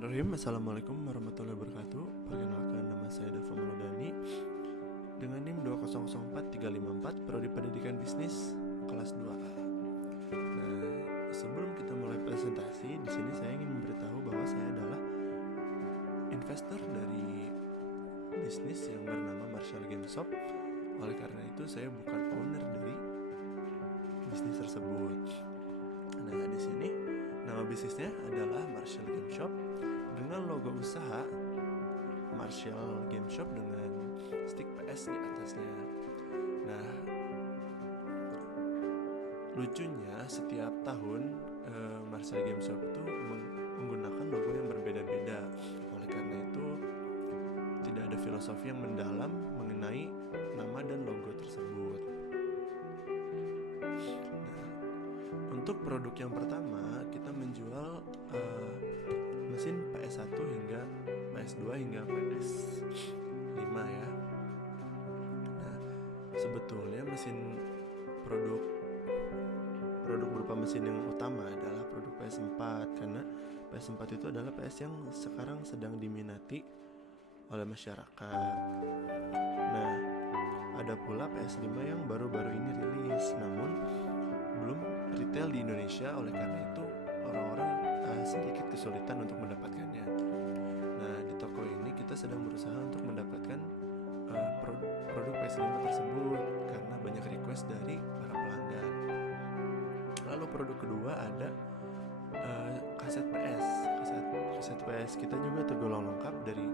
Bismillahirrahmanirrahim. Assalamualaikum warahmatullahi wabarakatuh. Perkenalkan, nama saya Dava Maulodani dengan NIM 2004354, Prodi Pendidikan Bisnis kelas 2A. Nah, sebelum kita mulai presentasi, di sini saya ingin memberitahu bahwa saya adalah investor dari bisnis yang bernama Marshall Game Shop. Oleh karena itu, saya bukan owner dari bisnis tersebut. Nah, di sini nama bisnisnya adalah Marshall Game Shop dengan logo usaha Marshall Game Shop dengan stick PS di atasnya. Nah, lucunya setiap tahun Marshall Game Shop itu menggunakan logo yang berbeda-beda. Oleh karena itu, tidak ada filosofi yang mendalam mengenai nama dan logo tersebut. Nah, untuk produk yang pertama, kita menjual mesin PS1 hingga PS2 hingga PS5 ya. Nah, sebetulnya produk berupa mesin yang utama adalah produk PS4, karena PS4 itu adalah PS yang sekarang sedang diminati oleh masyarakat. Nah, ada pula PS5 yang baru-baru ini rilis, namun belum retail di Indonesia. Oleh karena itu orang-orang sedikit kesulitan untuk mendapatkannya. Nah, di toko ini kita sedang berusaha untuk mendapatkan produk PS5 tersebut karena banyak request dari para pelanggan. Lalu produk kedua ada kaset PS. Kaset PS kita juga tergolong lengkap dari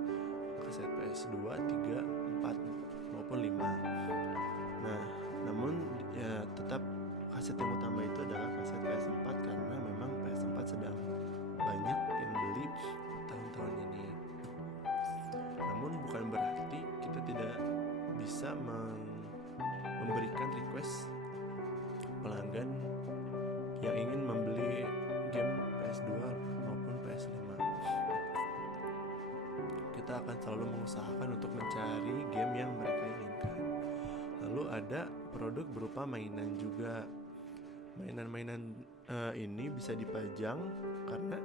kaset PS 2, 3, 4 maupun 5. Nah, namun ya tetap kaset yang utama itu adalah kaset PS4 karena memang PS4 sedang banyak yang beli tahun-tahun ini. Namun bukan berarti kita tidak bisa memberikan request pelanggan yang ingin membeli game PS2 maupun PS5. Kita akan selalu mengusahakan untuk mencari game yang mereka inginkan. Lalu ada produk berupa mainan juga. Mainan-mainan ini bisa dipajang karena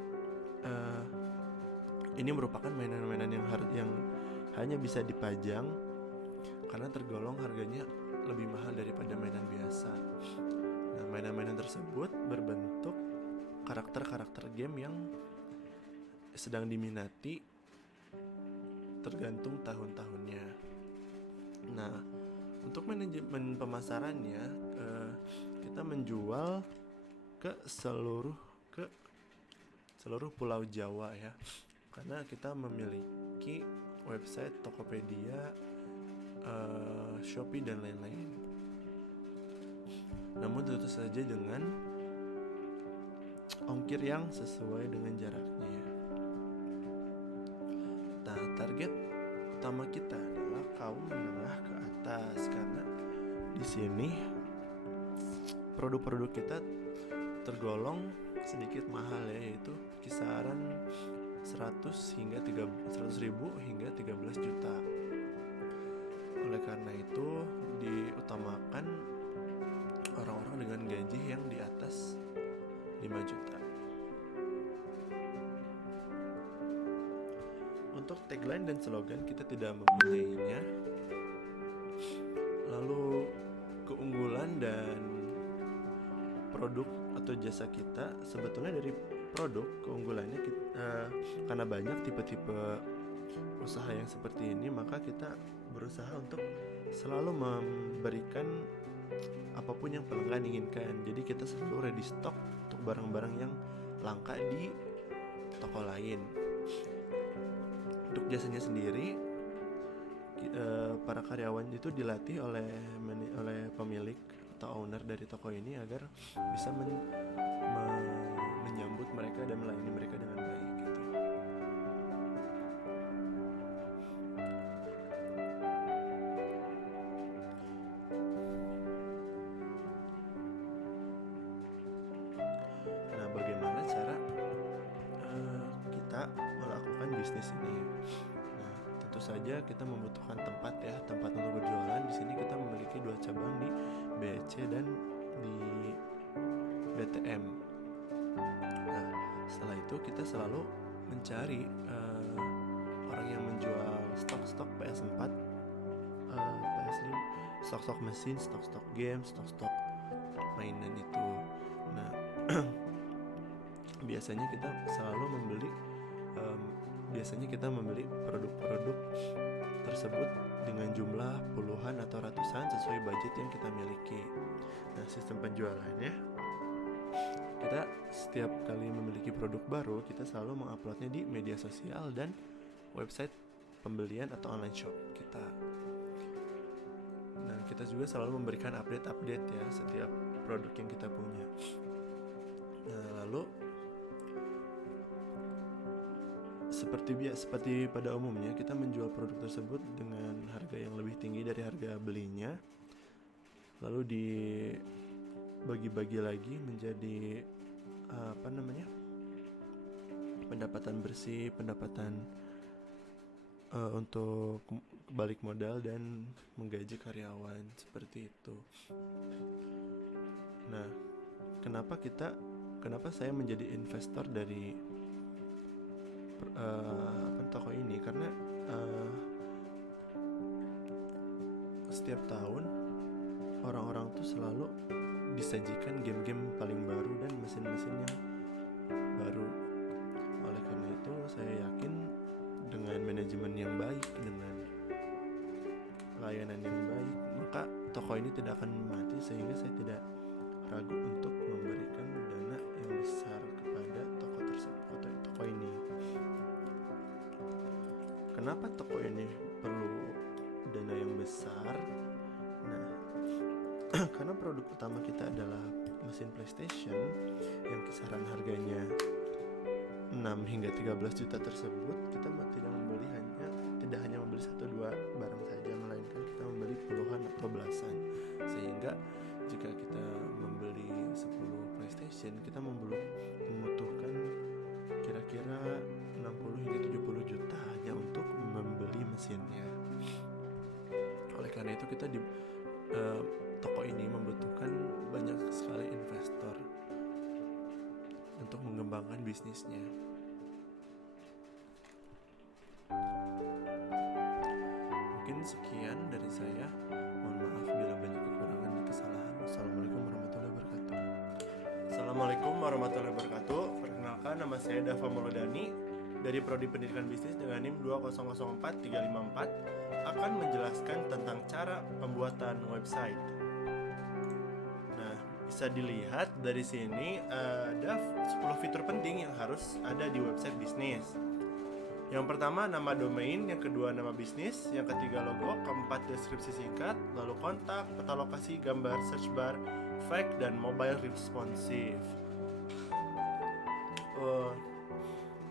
ini merupakan mainan-mainan yang hanya bisa dipajang karena tergolong harganya lebih mahal daripada mainan biasa. Nah, mainan-mainan tersebut berbentuk karakter-karakter game yang sedang diminati tergantung tahun-tahunnya. Nah, untuk manajemen pemasarannya, kita menjual ke seluruh pulau Jawa ya, karena kita memiliki website Tokopedia, Shopee dan lain-lain. Namun tentu saja dengan ongkir yang sesuai dengan jaraknya. Nah, target utama kita adalah kaum menengah ke atas, karena di sini produk-produk kita tergolong sedikit mahal ya, yaitu kisaran 100.000 hingga 13 juta. Oleh karena itu diutamakan orang-orang dengan gaji yang di atas 5 juta. Untuk tagline dan slogan kita tidak mempunyainya. Lalu keunggulan dan produk atau jasa kita, sebetulnya dari produk keunggulannya karena banyak tipe-tipe usaha yang seperti ini, maka kita berusaha untuk selalu memberikan apapun yang pelanggan inginkan. Jadi kita selalu ready stock untuk barang-barang yang langka di toko lain. Untuk jasanya sendiri, para karyawan itu dilatih oleh pemilik atau owner dari toko ini agar bisa menyambut mereka dan melayani mereka dengan baik gitu. Nah, bagaimana cara kita melakukan bisnis ini? Nah, tentu saja kita membutuhkan tempat untuk berjualan. Di sini kita memiliki 2 cabang di BC dan di BTM. Nah, setelah itu kita selalu mencari orang yang menjual stok-stok PS4, PS5, stok-stok mesin, stok-stok game, stok-stok mainan itu. Nah, biasanya kita selalu membeli produk-produk tersebut dengan jumlah puluhan atau ratusan sesuai budget yang kita miliki. Nah, sistem penjualannya, kita setiap kali memiliki produk baru, kita selalu menguploadnya di media sosial dan website pembelian atau online shop kita. Dan kita juga selalu memberikan update-update ya setiap produk yang kita punya. Nah, lalu seperti pada umumnya kita menjual produk tersebut dengan harga yang lebih tinggi dari harga belinya, lalu dibagi-bagi lagi menjadi pendapatan bersih, pendapatan untuk balik modal dan menggaji karyawan, seperti itu. Nah, kenapa saya menjadi investor dari toko ini? Karena setiap tahun orang-orang tuh selalu disajikan game-game paling baru dan mesin-mesin yang baru. Oleh karena itu saya yakin dengan manajemen yang baik, dengan layanan yang baik, maka toko ini tidak akan mati, sehingga saya tidak ragu untuk memberikan dana yang besar kepada toko tersebut atau toko ini. Kenapa toko ini perlu dana yang besar? Nah, karena produk utama kita adalah mesin PlayStation yang kisaran harganya 6 hingga 13 juta tersebut, kita tidak hanya membeli 1-2 barang saja, melainkan kita membeli puluhan atau belasan. Sehingga jika kita membeli 10 PlayStation, kita membutuhkan kira-kira 60 hingga 70 juta hanya untuk membeli mesinnya. Oleh karena itu kita toko ini membutuhkan banyak sekali investor untuk mengembangkan bisnisnya. Mungkin sekian dari saya. Mohon maaf bila banyak kekurangan dan kesalahan. Assalamualaikum warahmatullahi wabarakatuh. Assalamualaikum warahmatullahi wabarakatuh. Perkenalkan, nama saya Dava Mauludani dari Prodi Pendidikan Bisnis dengan NIM 2004354 akan menjelaskan tentang cara pembuatan website. Nah, bisa dilihat dari sini ada 10 fitur penting yang harus ada di website bisnis. Yang pertama, nama domain, yang kedua nama bisnis, yang ketiga logo, keempat deskripsi singkat, lalu kontak, peta lokasi, gambar, search bar, flag, dan mobile responsive.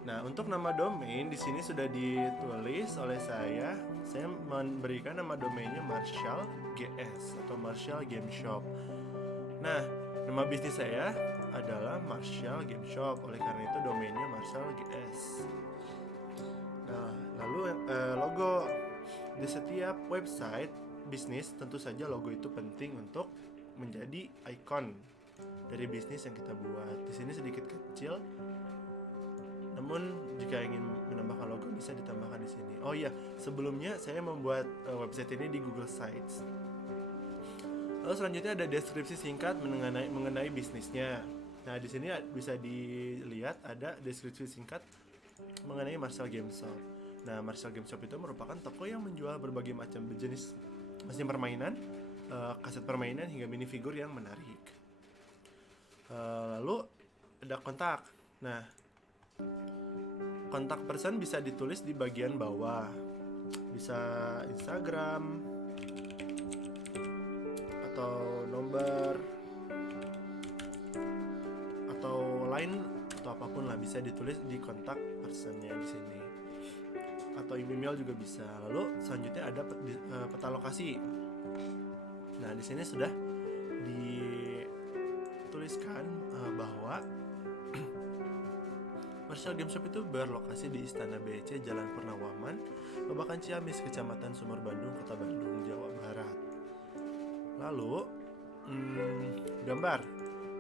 Nah, untuk nama domain di sini sudah ditulis oleh saya. Saya memberikan nama domainnya Marshall GS atau Marshall Game Shop. Nah, nama bisnis saya adalah Marshall Game Shop. Oleh karena itu domainnya Marshall GS. Nah, lalu logo. Di setiap website bisnis tentu saja logo itu penting untuk menjadi ikon dari bisnis yang kita buat. Di sini sedikit kecil, namun jika ingin menambahkan logo bisa ditambahkan di sini. Oh iya, sebelumnya saya membuat website ini di Google Sites. Lalu selanjutnya ada deskripsi singkat mengenai bisnisnya. Nah, di sini bisa dilihat ada deskripsi singkat mengenai Marshall Game Shop. Nah, Marshall Game Shop itu merupakan toko yang menjual berbagai macam jenis mesin permainan, kaset permainan hingga minifigur yang menarik. Lalu ada kontak. Nah, kontak person bisa ditulis di bagian bawah. Bisa Instagram atau nomor atau line atau apapun lah, bisa ditulis di kontak personnya di sini. Atau email juga bisa. Lalu selanjutnya ada peta lokasi. Nah, di sini sudah dituliskan bahwa Marshall Game Shop itu berlokasi di Istana BC, Jalan Purnawarman, Babakan Ciamis, Kecamatan Sumur Bandung, Kota Bandung, Jawa Barat. Lalu gambar.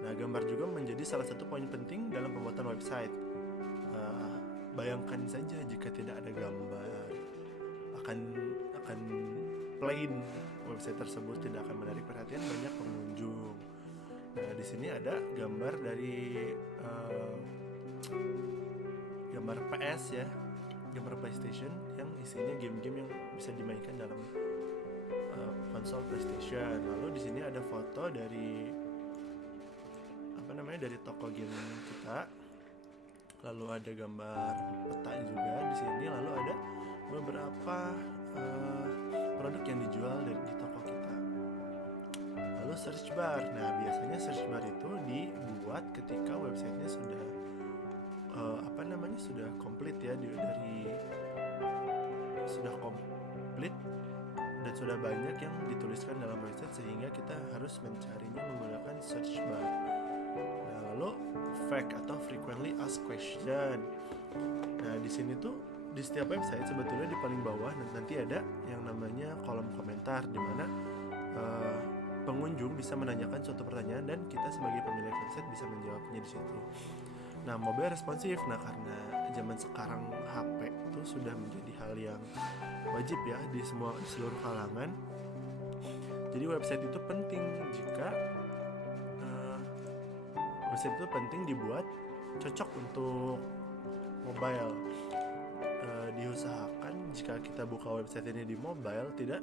Nah, gambar juga menjadi salah satu poin penting dalam pembuatan website. bayangkan saja jika tidak ada gambar, akan plain, website tersebut tidak akan menarik perhatian banyak pengunjung. Nah, di sini ada gambar dari gambar PS ya, gambar PlayStation yang isinya game-game yang bisa dimainkan dalam konsol PlayStation. Lalu di sini ada foto dari dari toko game kita. Lalu ada gambar peta juga di sini. Lalu ada beberapa produk yang dijual di toko kita. Lalu search bar. Nah, biasanya search bar itu dibuat ketika websitenya sudah sudah komplit ya, sudah komplit dan sudah banyak yang dituliskan dalam website sehingga kita harus mencarinya menggunakan search bar. Nah, lalu FAQ atau frequently asked question. Nah, di sini tuh di setiap website sebetulnya di paling bawah nanti ada yang namanya kolom komentar, di mana pengunjung bisa menanyakan suatu pertanyaan dan kita sebagai pemilik website bisa menjawabnya di situ. Nah, mobile responsif. Nah, karena zaman sekarang HP itu sudah menjadi hal yang wajib ya di seluruh kalangan. Jadi website itu penting dibuat cocok untuk mobile. Diusahakan jika kita buka website ini di mobile tidak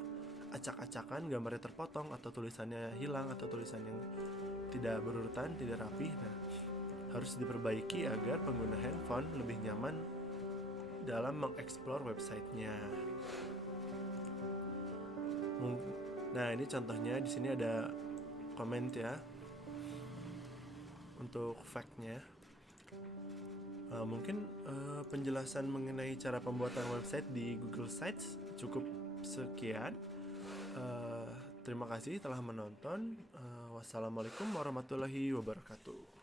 acak-acakan, gambarnya terpotong atau tulisannya hilang atau tulisan yang tidak berurutan, tidak rapi. Nah, harus diperbaiki agar pengguna handphone lebih nyaman dalam mengeksplor websitenya. Nah, ini contohnya di sini ada komen ya untuk fact-nya. Mungkin penjelasan mengenai cara pembuatan website di Google Sites cukup sekian. Terima kasih telah menonton. Wassalamualaikum warahmatullahi wabarakatuh.